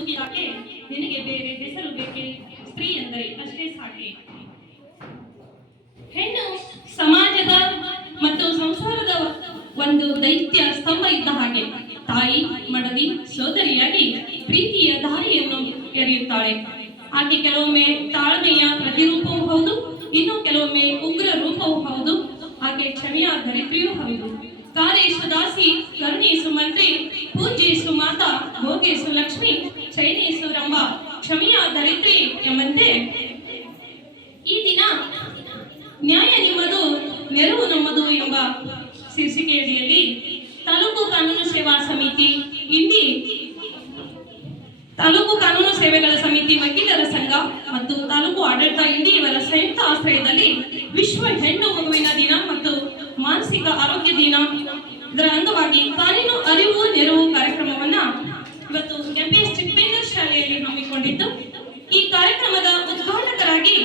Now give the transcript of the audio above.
ತೂಗಿದಾಗೆ ನಿನಗೆ ಬೇರೆ ಹೆಸರು ಬೇಕೆ? ಸ್ತ್ರೀ ಎಂದರೆ ಅಷ್ಟೇ ಸಾಕೆ. ಹೆಣ್ಣು ಸಮಾಜದ ಮತ್ತು ಸಂಸಾರದ ಒಂದು ದೈತ್ಯ ಸ್ತಂಭ ಇದ್ದ ಹಾಗೆ ತಾಯಿ, ಮಡದಿ, ಸೋದರಿಯಾಗಿ ಪ್ರೀತಿಯ ದಾರಿಯನ್ನು ಎರೆಯುತ್ತಾಳೆ. ಆಕೆ ಕೆಲವೊಮ್ಮೆ ತಾಳ್ಮೆಯ ಪ್ರತಿರೂಪವೂ ಹೌದು, ಇನ್ನು ಕೆಲವೊಮ್ಮೆ ಉಗ್ರ ರೂಪವೂ ಹೌದು. ಆಕೆ ಕ್ಷಮೆಯ ಧರಿತ್ರಿಯೂ ಹೌದು. ಕಾರೇಶು ದಾಸಿ, ಕರುಣೇಶು ಮಂತ್ರಿ ಪೂಜೇಶು ಮಾತಾ, ಭೋಗೇಶು ಲಕ್ಷ್ಮಿ ರಂಭ ಕ್ಷಮೆಯ ಧರಿತ್ರಿ ಎಂಬಂತೆ ಈ ದಿನ ನ್ಯಾಯ ನಿಮ್ಮದು, ನೆರವು ನಮ್ಮದು ಎಂಬ ಶೀರ್ಷಿಕೆಯಡಿಯಲ್ಲಿ ತಾಲೂಕು ಕಾನೂನು ಸೇವಾ ಸಮಿತಿ, ಇಂಡಿ ತಾಲೂಕು ಕಾನೂನು ಸೇವೆಗಳ ಸಮಿತಿ ವಕೀಲರ ಸಂಘ ಮತ್ತು ತಾಲೂಕು ಆಡಳಿತ ಇಂಡಿ ಇವರ ಸಂಯುಕ್ತ ಆಶ್ರಯದಲ್ಲಿ ವಿಶ್ವ ಹೆಣ್ಣು ಮಗುವಿನ ದಿನ ಮತ್ತು ಮಾನಸಿಕ ಆರೋಗ್ಯ ದಿನ. ಇದರ ಅಂಗವಾಗಿ ಕಾನೂನು ಶಾಲೆಯಲ್ಲಿ ಹಮ್ಮಿಕೊಂಡಿದ್ದು ಈ ಕಾರ್ಯಕ್ರಮದ ಉದ್ಘಾಟಕರಾಗಿ